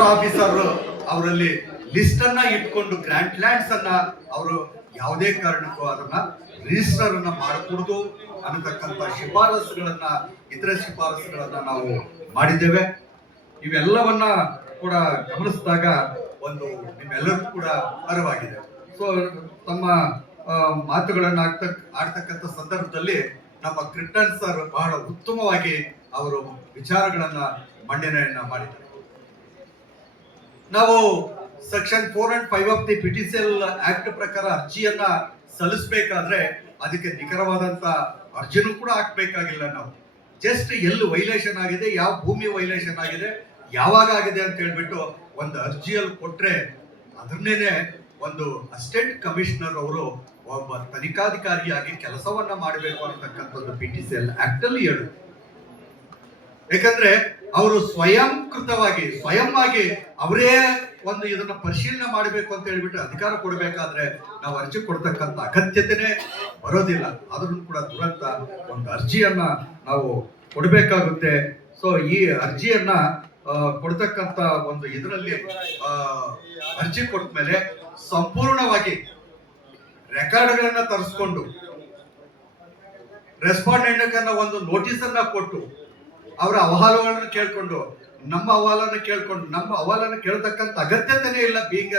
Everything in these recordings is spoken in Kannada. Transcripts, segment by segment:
ರಿಜಿಸ್ಟ್ರಾರ್ ಆಫೀಸರ್ ಅವರಲ್ಲಿ ಲಿಸ್ಟ್ ಅನ್ನ ಇಟ್ಕೊಂಡು ಗ್ರಾಂಟ್ ಲ್ಯಾಂಡ್ಸ್ ಅನ್ನ ಅವರು ಯಾವುದೇ ಕಾರಣಕ್ಕೂ ಅದನ್ನ ರಿಜಿಸ್ಟರ್ ಅನ್ನ ಮಾಡಕೂಡದು ಅನ್ನತಕ್ಕಂಥ ಶಿಫಾರಸುಗಳನ್ನ, ಇತರೆ ಶಿಫಾರಸುಗಳನ್ನ ನಾವು ಮಾಡಿದ್ದೇವೆ. ಇವೆಲ್ಲವನ್ನ ಕೂಡ ಗಮನಿಸಿದಾಗ ಒಂದು ನಿಮ್ಮೆಲ್ಲರಿಗೂ ಕೂಡ ಅರಿವಾಗಿದೆ. ಸೊ ತಮ್ಮ ಮಾತುಗಳನ್ನ ಆಡ್ತಕ್ಕಂಥ ಸಂದರ್ಭದಲ್ಲಿ ನಮ್ಮ ಕ್ರಿಟನ್ ಸರ್ ಬಹಳ ಉತ್ತಮವಾಗಿ ಅವರು ವಿಚಾರಗಳನ್ನ ಮಂಡನೆಯನ್ನ ಮಾಡಿದ್ದಾರೆ. ನಾವು section 4 and 5 of the PTCL act ಪ್ರಕಾರ ಅರ್ಜಿಯನ್ನ ಸಲ್ಲಿಸಬೇಕಾದ್ರೆ ಅದಕ್ಕೆ ನಿಖರವಾದಂತ ಅರ್ಜಿನೂ ಕೂಡ ಹಾಕ್ಬೇಕಾಗಿಲ್ಲ. ನಾವು ಜಸ್ಟ್ ಎಲ್ಲಿ ವೈಲೇಷನ್ ಆಗಿದೆ, ಯಾವ ಭೂಮಿ ವೈಲೇಷನ್ ಆಗಿದೆ, ಯಾವಾಗ ಆಗಿದೆ ಅಂತ ಹೇಳ್ಬಿಟ್ಟು ಒಂದು ಅರ್ಜಿಯಲ್ಲಿ ಕೊಟ್ರೆ ಅದನ್ನೇನೆ ಒಂದು ಅಸಿಸ್ಟೆಂಟ್ ಕಮಿಷನರ್ ಅವರು ಒಬ್ಬ ತನಿಖಾಧಿಕಾರಿಯಾಗಿ ಕೆಲಸವನ್ನ ಮಾಡಬೇಕು ಅನ್ನತಕ್ಕಂಥದ್ದು ಪಿಟಿಸಿಎಲ್ ಆಕ್ಟ್ ಅಲ್ಲಿ ಹೇಳುತ್ತೆ. ಯಾಕಂದ್ರೆ ಅವರು ಸ್ವಯಂ ಆಗಿ ಅವರೇ ಒಂದು ಇದನ್ನ ಪರಿಶೀಲನೆ ಮಾಡಬೇಕು ಅಂತ ಹೇಳ್ಬಿಟ್ಟು ಅಧಿಕಾರ ಕೊಡಬೇಕಾದ್ರೆ ನಾವು ಅರ್ಜಿ ಕೊಡ್ತಕ್ಕಂಥ ಅಗತ್ಯತೆನೇ ಬರೋದಿಲ್ಲ. ಅದನ್ನು ಕೂಡ ದುರಂತ ಒಂದು ಅರ್ಜಿಯನ್ನ ನಾವು ಕೊಡಬೇಕಾಗುತ್ತೆ. ಸೊ ಈ ಅರ್ಜಿಯನ್ನ ಕೊಡ್ತಕ್ಕಂಥ ಒಂದು ಇದರಲ್ಲಿ ಅರ್ಜಿ ಕೊಟ್ಟ ಮೇಲೆ ಸಂಪೂರ್ಣವಾಗಿ ರೆಕಾರ್ಡ್ಗಳನ್ನ ತರಿಸ್ಕೊಂಡು ರೆಸ್ಪಾಂಡೆಂಟ್ ಒಂದು ನೋಟಿಸ್ ಅನ್ನ ಕೊಟ್ಟು ಅವರ ಅಹವಾಲುಗಳನ್ನ ಕೇಳ್ಕೊಂಡು ನಮ್ಮ ಅಹವಾಲನ್ನ ಕೇಳತಕ್ಕಂಥ ಅಗತ್ಯತೆನೇ ಇಲ್ಲ. Being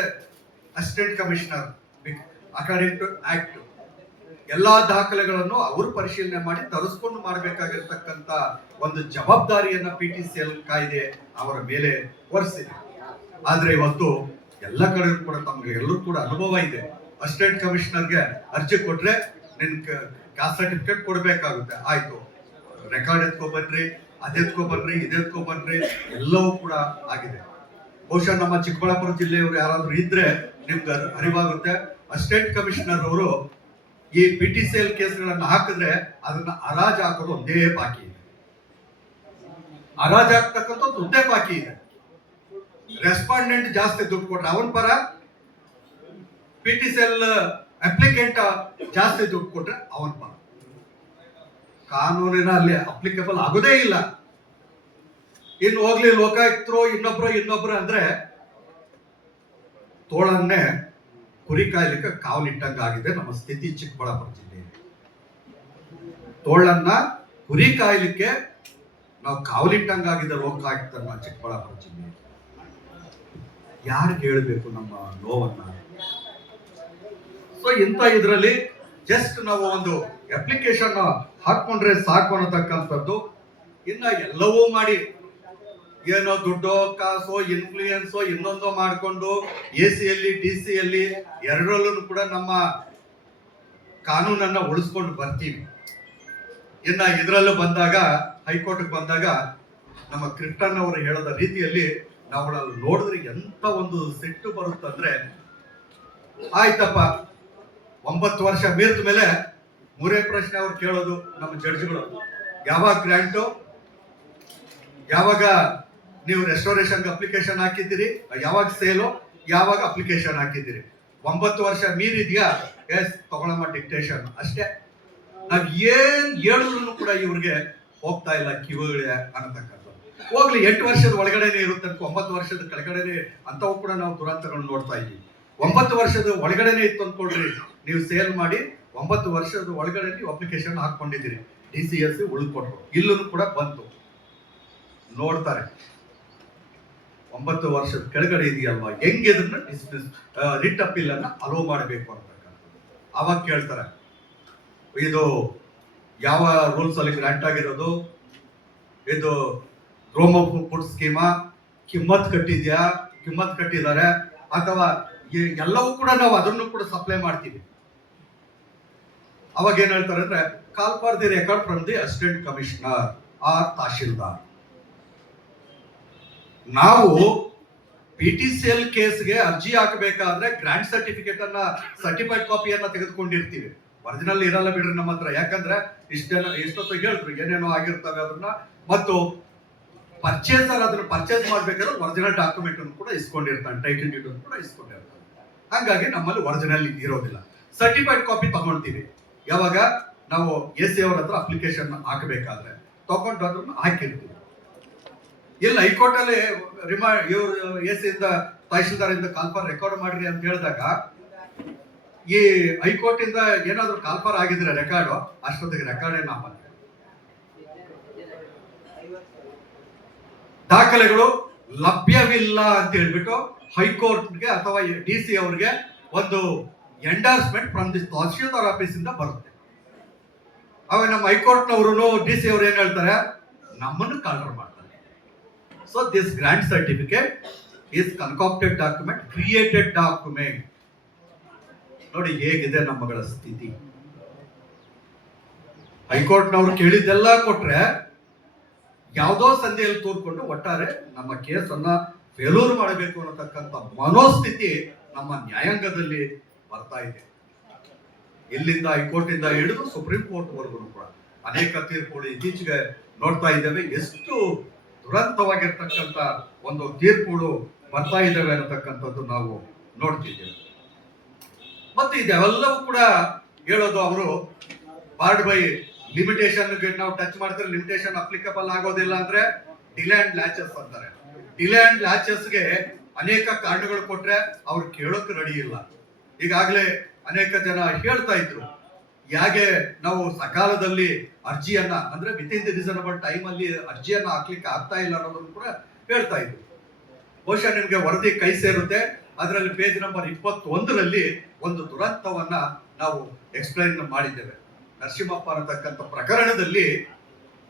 assistant commissioner according to act ಎಲ್ಲಾ ದಾಖಲೆಗಳನ್ನು ಅವರು ಪರಿಶೀಲನೆ ಮಾಡಿ ತರಿಸ್ಕೊಂಡು ಮಾಡಬೇಕಾಗಿರ್ತಕ್ಕಂಥ ಒಂದು ಜವಾಬ್ದಾರಿಯನ್ನ ಪಿಟಿಸಿಎಲ್ ಕಾಯ್ದೆ ಅವರ ಮೇಲೆ ಹೊರಿಸಿದೆ. ಆದ್ರೆ ಇವತ್ತು ಎಲ್ಲ ಕಡೆ ಕೂಡ ತಮಗೆ ಎಲ್ಲರೂ ಕೂಡ ಅನುಭವ ಇದೆ. ಅಸಿಸ್ಟೆಂಟ್ ಕಮಿಷನರ್ಗೆ ಅರ್ಜಿ ಕೊಟ್ರೆ ನಿನ್ ಕಾಸ್ಟ್ ಸರ್ಟಿಫಿಕೇಟ್ ಕೊಡ್ಬೇಕಾಗುತ್ತೆ, ಆಯ್ತು ರೆಕಾರ್ಡ್ ಎತ್ಕೊಬನ್ರಿ, ಅದೆತ್ಕೊಬನ್ರಿ, ಇದೆತ್ಕೊಬನ್ರಿ, ಎಲ್ಲವೂ ಕೂಡ ಆಗಿದೆ. ಬಹುಶಃ ನಮ್ಮ ಚಿಕ್ಕಬಳ್ಳಾಪುರ ಜಿಲ್ಲೆಯವರು ಯಾರಾದ್ರೂ ಇದ್ರೆ ನಿಮ್ಗೆ ಅರಿವಾಗುತ್ತೆ. ಅಸಿಸ್ಟೆಂಟ್ ಕಮಿಷನರ್ ಅವರು ಈ ಪಿಟಿಸಿಎಲ್ ಕೇಸ್ಗಳನ್ನ ಹಾಕಿದ್ರೆ ಅದನ್ನ ಹರಾಜು ಹಾಕೋದು ಒಂದೇ ಬಾಕಿ ಇದೆ. ಹರಾಜು ಹಾಕ್ತಕ್ಕಂಥದ್ದು ಒಂದೇ ಬಾಕಿ ಇದೆ. ರೆಸ್ಪಾಂಡೆಂಟ್ ಜಾಸ್ತಿ ದುಡ್ಡು ಕೊಟ್ರೆ ಅವನ ಪರ, ಪಿಟಿಸಿಎಲ್ ಅಪ್ಲಿಕೆಂಟ್ ಜಾಸ್ತಿ ದುಡ್ಡು ಕೊಟ್ರೆ ಅವನ ಪರ. ಕಾನೂನಿನ ಅಲ್ಲಿ ಅಪ್ಲಿಕೇಬಲ್ ಆಗೋದೇ ಇಲ್ಲ. ಇನ್ನು ಹೋಗ್ಲಿ ಲೋಕಾಯುಕ್ತರು ಇನ್ನೊಬ್ರು ಅಂದ್ರೆ ತೋಳನ್ನೇ ಕುರಿ ಕಾಯ್ಲಿಕ್ಕೆ ಕಾವಲಿಟ್ಟಂಗ ಆಗಿದೆ ನಮ್ಮ ಸ್ಥಿತಿ ಚಿಕ್ಕಬಳ್ಳಾಪುರ ಜಿಲ್ಲೆಯಲ್ಲಿ. ತೋಳನ್ನ ಕುರಿ ಕಾಯ್ಲಿಕ್ಕೆ ನಾವು ಕಾವಲಿಟ್ಟಂಗಾಗಿದೆ ಲೋಕಾಯುಕ್ತನ ಚಿಕ್ಕಬಳ್ಳಾಪುರ ಜಿಲ್ಲೆಯಲ್ಲಿ. ಯಾರಿಗೆ ಹೇಳ್ಬೇಕು ನಮ್ಮ ನೋವನ್ನ? ಸೊ ಇಂಥ ಇದ್ರಲ್ಲಿ ಜಸ್ಟ್ ನಾವು ಒಂದು ಅಪ್ಲಿಕೇಶನ್ ಹಾಕೊಂಡ್ರೆ ಸಾಕು ಅನ್ನತಕ್ಕಂಥದ್ದು. ಇನ್ನ ಎಲ್ಲವೂ ಮಾಡಿ ಏನೋ ದುಡ್ಡೋ ಕಾಸೋ ಇನ್ಫ್ಲೂಯೆನ್ಸೋ ಇನ್ನೊಂದೋ ಮಾಡಿಕೊಂಡು ಎಸಿಯಲ್ಲಿ ಡಿಸಿಯಲ್ಲಿ ಎರಡರಲ್ಲೂ ಕೂಡ ನಮ್ಮ ಕಾನೂನನ್ನ ಉಳಿಸ್ಕೊಂಡು ಬರ್ತೀವಿ. ಇನ್ನ ಇದರಲ್ಲೂ ಬಂದಾಗ ಹೈಕೋರ್ಟ್ಗೆ ಬಂದಾಗ ನಮ್ಮ ಕ್ರಿಪ್ಟನ್ ಅವರು ಹೇಳದ ರೀತಿಯಲ್ಲಿ ನಾವು ನೋಡಿದ್ರೆ ಎಂತ ಒಂದು ಸಿಟ್ಟು ಬರುತ್ತಂದ್ರೆ, ಆಯ್ತಪ್ಪ 9 ವರ್ಷ ಮೀರಿದ ಮೇಲೆ ಮೂರೇ ಪ್ರಶ್ನೆ ಅವ್ರು ಕೇಳೋದು ನಮ್ಮ ಜಡ್ಜ್ಗಳು, ಯಾವಾಗ ಗ್ರಾಂಟು, ಯಾವಾಗ ನೀವು ರೆಸ್ಟೋರೇಷನ್ ಅಪ್ಲಿಕೇಶನ್ ಹಾಕಿದ್ದೀರಿ, ಯಾವಾಗ ಸೇಲು, ಯಾವಾಗ ಅಪ್ಲಿಕೇಶನ್ ಹಾಕಿದ್ದೀರಿ. 9 ವರ್ಷ ಮೀರಿದ್ಯಾ, ಎಸ್ ತಗೊಳಮ್ಮ ಡಿಕ್ಟೇಷನ್, ಅಷ್ಟೇ. ನಾವ್ ಏನ್ ಹೇಳಿದ್ರು ಕೂಡ ಇವ್ರಿಗೆ ಹೋಗ್ತಾ ಇಲ್ಲ ಕಿವಿಗಳೇ ಅನ್ನತಕ್ಕಂಥ. ಹೋಗ್ಲಿ 8 ವರ್ಷದ ಒಳಗಡೆನೆ ಇರುತ್ತೆ, 9 ವರ್ಷದ ಕೆಳಗಡೆನೆ ಅಂತವು ಕೂಡ ನಾವು ದುರಂತಗಳನ್ನ ನೋಡ್ತಾ ಇದ್ದೀವಿ. 9 ವರ್ಷದ ಒಳಗಡೆನೆ ಇತ್ತು ಅಂದ್ಕೊಳ್ರಿ, ನೀವು ಸೇಲ್ ಮಾಡಿ 9 ವರ್ಷದ ಒಳಗಡೆ ನೀವು ಅಪ್ಲಿಕೇಶನ್ ಹಾಕೊಂಡಿದ್ದೀರಿ, DCS ಉಳ್ಕೊಟ್ರು, ಇಲ್ಲೂ ಕೂಡ ಬಂತು ನೋಡ್ತಾರೆ. 9 ವರ್ಷದ ಕೆಳಗಡೆ ಇದೆಯಲ್ವಾ, ಹೆಂಗಿದ್ರನ್ನ ಡಿಸ್ಮಿಸ್ ರಿಟ್ ಅಪೀಲ್ ಅನ್ನ ಅಲೋ ಮಾಡಬೇಕು ಅಂತಕ್ಕಂಥ. ಅವಾಗ ಕೇಳ್ತಾರೆ, ಇದು ಯಾವ ರೂಲ್ಸ್ ಅಲ್ಲಿ ಗ್ರಾಂಟ್ ಆಗಿರೋದು, ಇದು ರೋಮ್ ಆಫ್ ಫುಡ್ ಸ್ಕೀಮಾ, ಕಿಮ್ಮತ್ ಕಟ್ಟಿದ್ದಾರೆ, ಅಥವಾ ಎಲ್ಲವೂ ಕೂಡ ನಾವು ಅದನ್ನು ಕೂಡ ಸಪ್ಲೈ ಮಾಡ್ತೀವಿ. ಅವಾಗ ಏನ್ ಹೇಳ್ತಾರೆ ಅಂದ್ರೆ, call for the record from the assistant commissioner or tahsildar. ನಾವು ಪಿಟಿಸಿಎಲ್ ಕೇಸ್ಗೆ ಅರ್ಜಿ ಹಾಕಬೇಕಾದ್ರೆ ಗ್ರಾಂಟ್ ಸರ್ಟಿಫಿಕೇಟ್ ಅನ್ನ, ಸರ್ಟಿಫೈಡ್ ಕಾಪಿಯನ್ನ ತೆಗೆದುಕೊಂಡಿರ್ತೀವಿ. ಒರಿಜಿನಲ್ ಇರಲ್ಲ ಬಿಡ್ರಿ ನಮ್ಮ ಹತ್ರ, ಯಾಕಂದ್ರೆ ಇಷ್ಟೊತ್ತು ಹೇಳಿದ್ರು ಏನೇನೋ ಆಗಿರ್ತವೆ ಅದನ್ನ. ಮತ್ತು ಪರ್ಚೇಸರ್ ಅದನ್ನ ಪರ್ಚೇಸ್ ಮಾಡ್ಬೇಕಾದ್ರೆ ಒರಿಜಿನಲ್ ಡಾಕ್ಯುಮೆಂಟ್ ಅನ್ನು ಕೂಡ ಇಸ್ಕೊಂಡಿರ್ತಾನೆ, ಟೈಟಲ್ ಡೀಡ್ ಅನ್ನು ಕೂಡ ಇಸ್ಕೊಂಡಿರ್ತಾನೆ. ಹಾಗಾಗಿ ನಮ್ಮಲ್ಲಿ ಒರಿಜಿನಲ್ ಇರೋದಿಲ್ಲ. ಸರ್ಟಿಫೈಡ್ ಕಾಪಿ ತಗೊಳ್ತೀವಿ ಯಾವಾಗ ನಾವು AC ಅವ್ರ ಹತ್ರ ಅಪ್ಲಿಕೇಶನ್ ಹಾಕಬೇಕಾದ್ರೆ, ತಗೊಂಡು ಅದನ್ನು ಹಾಕಿರ್ತೀವಿ. ಇಲ್ಲಿ ಹೈಕೋರ್ಟ್ ಅಲ್ಲಿ ಇವರು ಎಸ್ ಇಂದ ತಹಶೀಲ್ದಾರ್ ಇಂದ ಕಾಲ್ಫಾರ್ ರೆಕಾರ್ಡ್ ಮಾಡ್ರಿ ಅಂತ ಹೇಳಿದಾಗ ಈ ಹೈಕೋರ್ಟ್ ಇಂದ ಏನಾದ್ರು ಕಾಲ್ಫಾರ್ ಆಗಿದ್ರೆ ರೆಕಾರ್ಡ್ ಅಷ್ಟೊತ್ತಿಗೆ ರೆಕಾರ್ಡ್ ಏನ ದಾಖಲೆಗಳು ಲಭ್ಯವಿಲ್ಲ ಅಂತ ಹೇಳ್ಬಿಟ್ಟು ಹೈಕೋರ್ಟ್ಗೆ ಅಥವಾ DC ಅವ್ರಿಗೆ ಒಂದು endorsement from the tahsildar office ಇಂದ ಬರುತ್ತೆ. ಅವಾಗ ನಮ್ಮ ಹೈಕೋರ್ಟ್ನವರು DC ಅವ್ರು ಏನ್ ಹೇಳ್ತಾರೆ, ನಮ್ಮನ್ನು ಕಾಲ್ಫರ್ ಮಾಡ್ತಾರೆ. So this grant certificate is concocted document, created document. ನೋಡಿ ಹೇಗಿದೆ ನಮ್ಮಗಳ ಸ್ಥಿತಿ. ಹೈಕೋರ್ಟ್ನವ್ರು ಕೇಳಿದ್ದೆಲ್ಲ ಕೊಟ್ರೆ ಯಾವುದೋ ಸಂಧಿಯಲ್ಲಿ ತೋರ್ಕೊಂಡು ಒಟ್ಟಾರೆ ನಮ್ಮ ಕೇಸನ್ನ ಫೇಲೂರ್ ಮಾಡಬೇಕು ಅನ್ನತಕ್ಕಂಥ ಮನೋಸ್ಥಿತಿ ನಮ್ಮ ನ್ಯಾಯಾಂಗದಲ್ಲಿ ಬರ್ತಾ ಇದೆ. ಇಲ್ಲಿಂದ ಹೈಕೋರ್ಟ್ ಇಂದ ಹಿಡಿದು ಸುಪ್ರೀಂ ಕೋರ್ಟ್ ವರೆಗೂ ಕೂಡ ಅನೇಕ ತೀರ್ಪುಗಳು ಇತ್ತೀಚೆಗೆ ನೋಡ್ತಾ ಇದ್ದೇವೆ. ಎಷ್ಟು ದುರಂತವಾಗಿರ್ತಕ್ಕಂಥ ಒಂದು ತೀರ್ಪುಗಳು ಬರ್ತಾ ಇದ್ದಾವೆ ಅನ್ನತಕ್ಕಂಥದ್ದು ನಾವು ನೋಡ್ತಿದ್ದೇವೆ. ಮತ್ತೆ ಇದೆಲ್ಲವೂ ಕೂಡ ಹೇಳೋದು ಅವರು ಬಾರ್ಡ್ ಬೈ ಲಿಮಿಟೇಷನ್ ನಾವು ಟಚ್ ಮಾಡಿದ್ರೆ ಲಿಮಿಟೇಷನ್ ಅಪ್ಲಿಕಬಲ್ ಆಗೋದಿಲ್ಲ ಅಂದ್ರೆ ಡಿಲೇ ಅಂಡ್ ಲ್ಯಾಚಸ್ ಅಂತಾರೆ. ಡಿಲೇ ಅಂಡ್ ಲ್ಯಾಚಸ್ಗೆ ಅನೇಕ ಕಾರಣಗಳು ಕೊಟ್ರೆ ಅವ್ರು ಕೇಳೋಕೆ ರೆಡಿ ಇಲ್ಲ. ಈಗಾಗಲೇ ಅನೇಕ ಜನ ಹೇಳ್ತಾ ಇದ್ರು, ಹೇಗೆ ನಾವು ಸಕಾಲದಲ್ಲಿ ಅರ್ಜಿಯನ್ನ ಅಂದ್ರೆ with in the reasonable time ಅಲ್ಲಿ ಅರ್ಜಿಯನ್ನ ಹಾಕ್ಲಿಕ್ಕೆ ಆಗ್ತಾ ಇಲ್ಲ ಅನ್ನೋದನ್ನು ಕೂಡ ಹೇಳ್ತಾ ಇದ್ರು. ಬಹುಶಃ ನಿಮ್ಗೆ ವರದಿ ಕೈ ಸೇರುತ್ತೆ. ಅದರಲ್ಲಿ ಪೇಜ್ ನಂಬರ್ 21ರಲ್ಲಿ ಒಂದು ದುರಂತವನ್ನ ನಾವು ಎಕ್ಸ್ಪ್ಲೈನ್ ಮಾಡಿದ್ದೇವೆ. ನರಸಿಂಹಪ್ಪ ಅನ್ನತಕ್ಕಂಥ ಪ್ರಕರಣದಲ್ಲಿ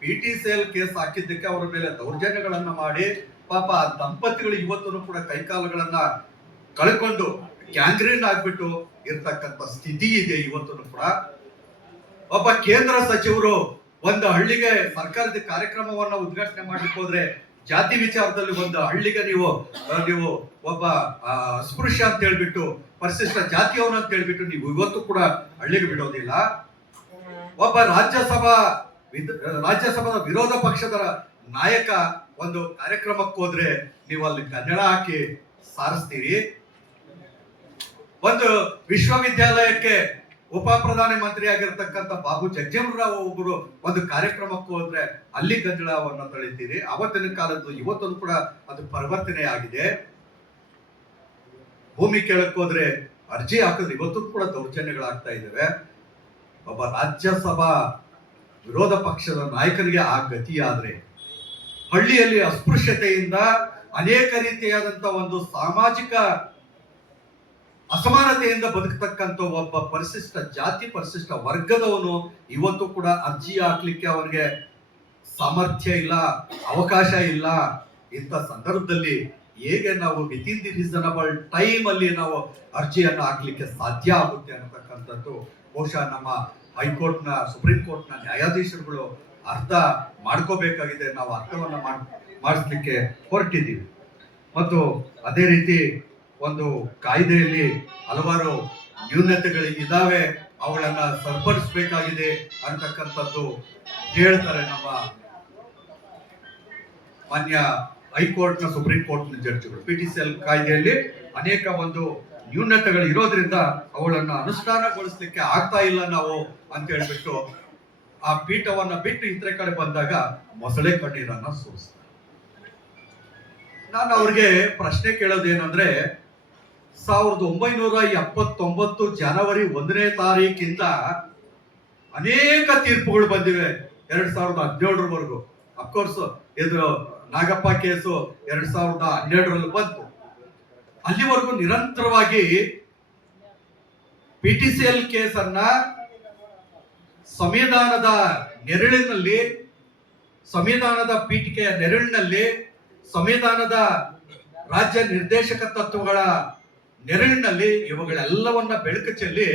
PTCL ಕೇಸ್ ಹಾಕಿದ್ದಕ್ಕೆ ಅವರ ಮೇಲೆ ದೌರ್ಜನ್ಯಗಳನ್ನ ಮಾಡಿ ಪಾಪ ಆ ದಂಪತಿಗಳು ಇವತ್ತೂ ಕೂಡ ಕೈಕಾಲುಗಳನ್ನ ಕಳ್ಕೊಂಡು ಗ್ಯಾಂಗ್ರೀನ್ ಆಗ್ಬಿಟ್ಟು ಇರ್ತಕ್ಕಂಥ ಸ್ಥಿತಿ ಇದೆ ಇವತ್ತೂ ಕೂಡ. ಒಬ್ಬ ಕೇಂದ್ರ ಸಚಿವರು ಒಂದು ಹಳ್ಳಿಗೆ ಸರ್ಕಾರದ ಕಾರ್ಯಕ್ರಮವನ್ನ ಉದ್ಘಾಟನೆ ಮಾಡ್ಲಿಕ್ಕೆ ಹೋದ್ರೆ ಜಾತಿ ವಿಚಾರದಲ್ಲಿ ಒಂದು ಹಳ್ಳಿಗೆ ನೀವು ಒಬ್ಬ ಅಸ್ಪೃಶ್ಯ ಅಂತ ಹೇಳ್ಬಿಟ್ಟು ಪರಿಶಿಷ್ಟ ಜಾತಿಯವನು ಅಂತ ಹೇಳ್ಬಿಟ್ಟು ನೀವು ಇವತ್ತು ಕೂಡ ಹಳ್ಳಿಗೆ ಬಿಡೋದಿಲ್ಲ. ಒಬ್ಬ ರಾಜ್ಯಸಭಾದ ವಿರೋಧ ಪಕ್ಷದ ನಾಯಕ ಒಂದು ಕಾರ್ಯಕ್ರಮಕ್ಕೆ ಹೋದ್ರೆ ನೀವು ಅಲ್ಲಿ ಕನ್ನಡ ಹಾಕಿ ಸಾರಿಸ್ತೀರಿ. ಒಂದು ವಿಶ್ವವಿದ್ಯಾಲಯಕ್ಕೆ ಉಪ ಪ್ರಧಾನ ಮಂತ್ರಿ ಆಗಿರ್ತಕ್ಕಂಥ ಬಾಬು ಜಗಜೀವನರಾವ್ ಒಬ್ಬರು ಒಂದು ಕಾರ್ಯಕ್ರಮಕ್ಕೆ ಹೋದ್ರೆ ಅಲ್ಲಿ ಗಂಜಳವನ್ನ ತಳಿತೀರಿ. ಅವತ್ತಿನ ಕಾಲದ್ದು ಇವತ್ತೂ ಕೂಡ ಅದು ಪರಿವರ್ತನೆ ಆಗಿದೆ. ಭೂಮಿ ಕೇಳಕ್ ಹೋದ್ರೆ ಅರ್ಜಿ ಹಾಕಿದ್ರೆ ಇವತ್ತು ಕೂಡ ದೌರ್ಜನ್ಯಗಳಾಗ್ತಾ ಇದ್ದಾವೆ. ಒಬ್ಬ ರಾಜ್ಯಸಭಾ ವಿರೋಧ ಪಕ್ಷದ ನಾಯಕರಿಗೆ ಆ ಗತಿಯಾದ್ರೆ ಹಳ್ಳಿಯಲ್ಲಿ ಅಸ್ಪೃಶ್ಯತೆಯಿಂದ ಅನೇಕ ರೀತಿಯಾದಂತ ಒಂದು ಸಾಮಾಜಿಕ ಅಸಮಾನತೆಯಿಂದ ಬದುಕತಕ್ಕಂಥ ಒಬ್ಬ ಪರಿಶಿಷ್ಟ ಜಾತಿ ಪರಿಶಿಷ್ಟ ವರ್ಗದವನು ಇವತ್ತು ಕೂಡ ಅರ್ಜಿ ಹಾಕ್ಲಿಕ್ಕೆ ಅವನಿಗೆ ಸಾಮರ್ಥ್ಯ ಇಲ್ಲ, ಅವಕಾಶ ಇಲ್ಲ. ಇಂಥ ಸಂದರ್ಭದಲ್ಲಿ ಹೇಗೆ ನಾವು with in the reasonable time ಅಲ್ಲಿ ನಾವು ಅರ್ಜಿಯನ್ನು ಹಾಕ್ಲಿಕ್ಕೆ ಸಾಧ್ಯ ಆಗುತ್ತೆ ಅನ್ನತಕ್ಕಂಥದ್ದು ಬಹುಶಃ ನಮ್ಮ ಹೈಕೋರ್ಟ್ನ ಸುಪ್ರೀಂ ಕೋರ್ಟ್ನ ನ್ಯಾಯಾಧೀಶರುಗಳು ಅರ್ಥ ಮಾಡ್ಕೋಬೇಕಾಗಿದೆ. ನಾವು ಅರ್ಥವನ್ನ ಮಾಡಿಸ್ಲಿಕ್ಕೆ ಹೊರಟಿದ್ದೀವಿ. ಮತ್ತು ಅದೇ ರೀತಿ ಒಂದು ಕಾಯ್ದೆಯಲ್ಲಿ ಹಲವಾರು ನ್ಯೂನತೆಗಳು ಇದಾವೆ, ಅವುಗಳನ್ನ ಸರಿಪಡಿಸಬೇಕಾಗಿದೆ ಅಂತಕ್ಕಂಥದ್ದು ಹೇಳ್ತಾರೆ ನಮ್ಮ ಮಾನ್ಯ ಹೈಕೋರ್ಟ್ನ ಸುಪ್ರೀಂ ಕೋರ್ಟ್ನ ಜಡ್ಜ್ಗಳು. PTCL ಕಾಯ್ದೆಯಲ್ಲಿ ಅನೇಕ ಒಂದು ನ್ಯೂನತೆಗಳು ಇರೋದ್ರಿಂದ ಅವುಗಳನ್ನ ಅನುಷ್ಠಾನಗೊಳಿಸ್ಲಿಕ್ಕೆ ಆಗ್ತಾ ಇಲ್ಲ ನಾವು ಅಂತ ಹೇಳ್ಬಿಟ್ಟು ಆ ಪೀಠವನ್ನ ಬಿಟ್ಟು ಇತರ ಕಡೆ ಬಂದಾಗ ಮೊಸಳೆ ಕಣ್ಣೀರನ್ನ ಸುರಿಸ್ತಾರೆ. ನಾನು ಅವ್ರಿಗೆ ಪ್ರಶ್ನೆ ಕೇಳೋದೇನಂದ್ರೆ 1979 ಜನವರಿ 1ನೇ ತಾರೀಕಿಂದ ಅನೇಕ ತೀರ್ಪುಗಳು ಬಂದಿವೆ 2017ರವರೆಗೂ. ಅಫ್ಕೋರ್ಸ್ ಇದು ನಾಗಪ್ಪ ಕೇಸು 2012ರಲ್ಲಿ ಬಂತು. ಅಲ್ಲಿವರೆಗೂ ನಿರಂತರವಾಗಿ PTCL ಕೇಸನ್ನ ಸಂವಿಧಾನದ ನೆರಳಿನಲ್ಲಿ, ಸಂವಿಧಾನದ ಪೀಠಿಕೆಯ ನೆರಳಿನಲ್ಲಿ, ಸಂವಿಧಾನದ ರಾಜ್ಯ ನಿರ್ದೇಶಕ ತತ್ವಗಳ ನೆರಳಿನಲ್ಲಿ ಇವುಗಳೆಲ್ಲವನ್ನ ಬೆಳಕು ಚೆಲ್ಲಿ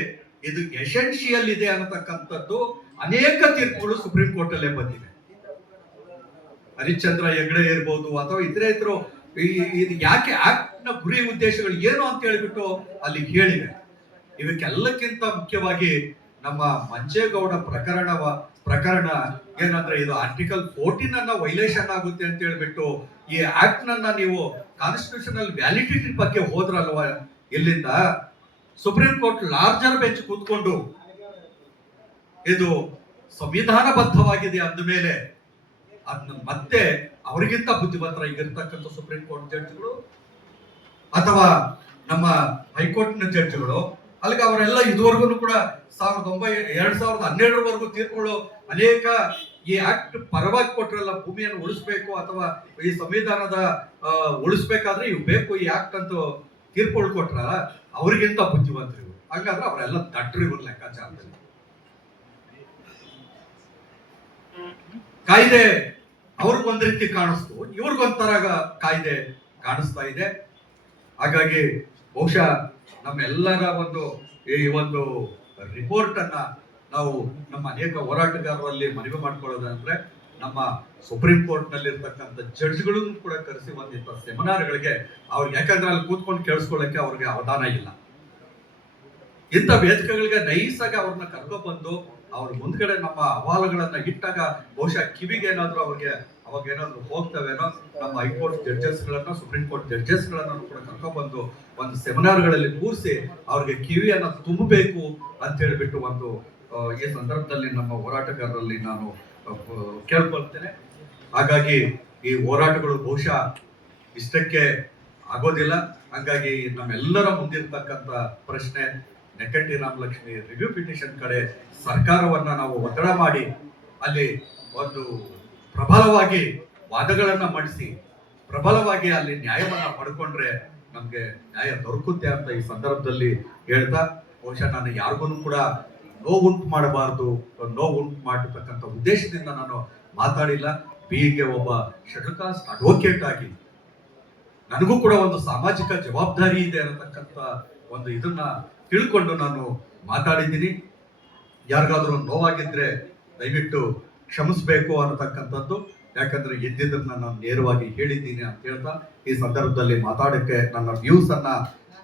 ಇದು ಎಸೆನ್ಷಿಯಲ್ ಇದೆ ಅನ್ನತಕ್ಕಂಥದ್ದು ಅನೇಕ ತೀರ್ಪುಗಳು ಸುಪ್ರೀಂ ಕೋರ್ಟ್ ಅಲ್ಲೇ ಬಂದಿದೆ. ಹರಿಶ್ಚಂದ್ರ ಹೆಗಡೆ ಇರ್ಬೋದು ಅಥವಾ ಇತರು ಇದು ಯಾಕೆ ಆಕ್ಟ್ ನ ಗುರಿ ಉದ್ದೇಶಗಳು ಏನು ಅಂತ ಹೇಳಿಬಿಟ್ಟು ಅಲ್ಲಿ ಹೇಳಿವೆ. ಇವಕ್ಕೆಲ್ಲಕ್ಕಿಂತ ಮುಖ್ಯವಾಗಿ ನಮ್ಮ ಮಂಚೇಗೌಡ ಪ್ರಕರಣ ಏನಂದ್ರೆ ಇದು ಆರ್ಟಿಕಲ್ 14 ಅನ್ನ ವೈಲೇಷನ್ ಆಗುತ್ತೆ ಅಂತ ಹೇಳ್ಬಿಟ್ಟು ಈ ಆಕ್ಟ್ ನನ್ನ ನೀವು ಕಾನ್ಸ್ಟಿಟ್ಯೂಷನಲ್ ವ್ಯಾಲಿಡಿಟಿ ಬಗ್ಗೆ ಹೋದ್ರಲ್ವ, ಇಲ್ಲಿಂದ ಸುಪ್ರೀಂ ಕೋರ್ಟ್ ಲಾರ್ಜರ್ ಬೆಂಚ್ ಕೂತ್ಕೊಂಡು ಇದು ಸಂವಿಧಾನಬದ್ಧವಾಗಿದೆ ಅಂದ ಮೇಲೆ ಅದನ್ನ ಮತ್ತೆ ಅವರಿಗಿಂತ ಬುದ್ಧಿವಂತರ ಈಗಿರ್ತಕ್ಕಂಥ ಸುಪ್ರೀಂ ಕೋರ್ಟ್ ಜಡ್ಜ್ಗಳು ಅಥವಾ ನಮ್ಮ ಹೈಕೋರ್ಟ್ನ ಜಡ್ಜ್ಗಳು, ಅಲ್ಲಿಗೆ ಅವರೆಲ್ಲ ಇದುವರೆಗೂ ಕೂಡ 2012 ತೀರ್ಪುಗಳು ಅನೇಕ ಈ ಆಕ್ಟ್ ಪರವಾಗಿ ಕೊಟ್ಟರಲ್ಲ, ಭೂಮಿಯನ್ನು ಉಳಿಸ್ಬೇಕು ಅಥವಾ ಈ ಸಂವಿಧಾನದ ಉಳಿಸ್ಬೇಕಾದ್ರೆ ಇವು ಬೇಕು ಈ ಆಕ್ಟ್ ಅಂತ ತೀರ್ಪುಗಳು ಕೊಟ್ರಲ್ಲ, ಅವ್ರಿಗಿಂತ ಬುದ್ಧಿವಂತರು ಇವರು. ಹಾಗಾದ್ರೆ ಅವರೆಲ್ಲ ದಟ್ಟರು ಇವ್ರ ಲೆಕ್ಕಾಚಾರದಲ್ಲಿ. ಕಾಯ್ದೆ ಅವ್ರಿಗೊಂದ್ ರೀತಿ ಕಾಣಿಸ್ತು, ಇವ್ರಿಗೊಂಥರ ಕಾಯ್ದೆ ಕಾಣಿಸ್ತಾ ಇದೆ. ಹಾಗಾಗಿ ಬಹುಶಃ ನಮ್ಮೆಲ್ಲರ ಈ ಒಂದು ರಿಪೋರ್ಟ್ ಅನ್ನ ನಾವು ನಮ್ಮ ಅನೇಕ ಹೋರಾಟಗಾರರಲ್ಲಿ ಮನವಿ ಮಾಡ್ಕೊಳ್ಳೋದಂದ್ರೆ, ನಮ್ಮ ಸುಪ್ರೀಂ ಕೋರ್ಟ್ ನಲ್ಲಿ ಇರ್ತಕ್ಕಂಥ ಜಡ್ಜ್ಗಳನ್ನು ಕೂಡ ಕರೆಸಿ ಒಂದಿದ್ದ ಸೆಮಿನಾರ್ಗಳಿಗೆ ಅವ್ರಿಗೆ, ಯಾಕಂದ್ರೆ ಅಲ್ಲಿ ಕೂತ್ಕೊಂಡು ಕೇಳಿಸ್ಕೊಳ್ಳಕ್ಕೆ ಅವ್ರಿಗೆ ಅವಧಾನ ಇಲ್ಲ. ಇಂಥ ವೇದಿಕೆಗಳಿಗೆ ನೈಸಾಗಿ ಅವ್ರನ್ನ ಕರ್ಕೊಬಂದು ಅವ್ರ ಮುಂದ್ಗಡೆ ನಮ್ಮ ಅಹವಾಲುಗಳನ್ನ ಇಟ್ಟಾಗ ಬಹುಶಃ ಕಿವಿಗೆ ಏನಾದ್ರು ಅವಾಗ ಏನಾದ್ರು ಹೋಗ್ತವೇನೋ. ನಮ್ಮ ಹೈಕೋರ್ಟ್ ಜಡ್ಜಸ್ ಗಳನ್ನ, ಸುಪ್ರೀಂ ಕೋರ್ಟ್ ಜಡ್ಜಸ್ ಗಳನ್ನ ಕೂಡ ಕರ್ಕೊಬಂದು ಒಂದು ಸೆಮಿನಾರ್ಗಳಲ್ಲಿ ಕೂರಿಸಿ ಅವ್ರಿಗೆ ಕಿವಿಯನ್ನ ತುಂಬಬೇಕು ಅಂತ ಹೇಳ್ಬಿಟ್ಟು ಈ ಸಂದರ್ಭದಲ್ಲಿ ನಮ್ಮ ಹೋರಾಟಗಾರರಲ್ಲಿ ನಾನು ಕೇಳ್ಕೊಳ್ತೇನೆ. ಹಾಗಾಗಿ ಈ ಹೋರಾಟಗಳು ಬಹುಶಃ ಇಷ್ಟಕ್ಕೆ ಆಗೋದಿಲ್ಲ. ಹಾಗಾಗಿ ನಮ್ಮೆಲ್ಲರ ಮುಂದಿರ್ತಕ್ಕಂಥ ಪ್ರಶ್ನೆ, ನೆಕ್ಕಂಟಿ ರಾಮಲಕ್ಷ್ಮಿ ರಿವ್ಯೂ ಪಿಟಿಷನ್ ಕಡೆ ಸರ್ಕಾರವನ್ನ ನಾವು ಒತ್ತಡ ಮಾಡಿ ಅಲ್ಲಿ ಒಂದು ಪ್ರಬಲವಾಗಿ ವಾದಗಳನ್ನ ಮಂಡಿಸಿ ಪ್ರಬಲವಾಗಿ ಅಲ್ಲಿ ನ್ಯಾಯವನ್ನ ಪಡ್ಕೊಂಡ್ರೆ ನಮ್ಗೆ ನ್ಯಾಯ ದೊರಕುತ್ತೆ ಅಂತ ಈ ಸಂದರ್ಭದಲ್ಲಿ ಹೇಳ್ತಾ, ಬಹುಶಃ ನಾನು ಯಾರಿಗೂ ಕೂಡ ನೋವುಂಟು ಮಾಡಬಾರ್ದು, ನೋವುಂಟು ಮಾಡಿರ್ತಕ್ಕಂಥ ಉದ್ದೇಶದಿಂದ ನಾನು ಮಾತಾಡಿಲ್ಲ. ಪಿಗೆ ಒಬ್ಬ ಶೆಡ್ಯೂಲ್ ಕಾಸ್ಟ್ ಅಡ್ವೊಕೇಟ್ ಆಗಿ ನನಗೂ ಕೂಡ ಒಂದು ಸಾಮಾಜಿಕ ಜವಾಬ್ದಾರಿ ಇದೆ ಅನ್ನತಕ್ಕಂಥ ಇದನ್ನ ತಿಳ್ಕೊಂಡು ನಾನು ಮಾತಾಡಿದ್ದೀನಿ. ಯಾರಿಗಾದ್ರೂ ನೋವಾಗಿದ್ರೆ ದಯವಿಟ್ಟು ಕ್ಷಮಿಸ್ಬೇಕು ಅನ್ನತಕ್ಕಂಥದ್ದು, ಯಾಕಂದ್ರೆ ಎದ್ದಿದ್ದನ್ನ ನಾನು ನೇರವಾಗಿ ಹೇಳಿದ್ದೀನಿ ಅಂತ ಹೇಳ್ತಾ ಈ ಸಂದರ್ಭದಲ್ಲಿ ಮಾತಾಡಕ್ಕೆ ನನ್ನ ವ್ಯೂಸ್ ಅನ್ನ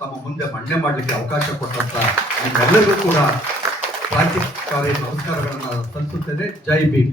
ತಮ್ಮ ಮುಂದೆ ಮಂಡನೆ ಮಾಡಲಿಕ್ಕೆ ಅವಕಾಶ ಕೊಟ್ಟಂತ ನಿಮ್ಮೆಲ್ಲರಿಗೂ ಕೂಡ ಕ್ರಾಂತಿಕಾರಿ ನಮಸ್ಕಾರಗಳನ್ನ ಸಲ್ಲಿಸುತ್ತೇನೆ. ಜೈ ಭೀಮ್.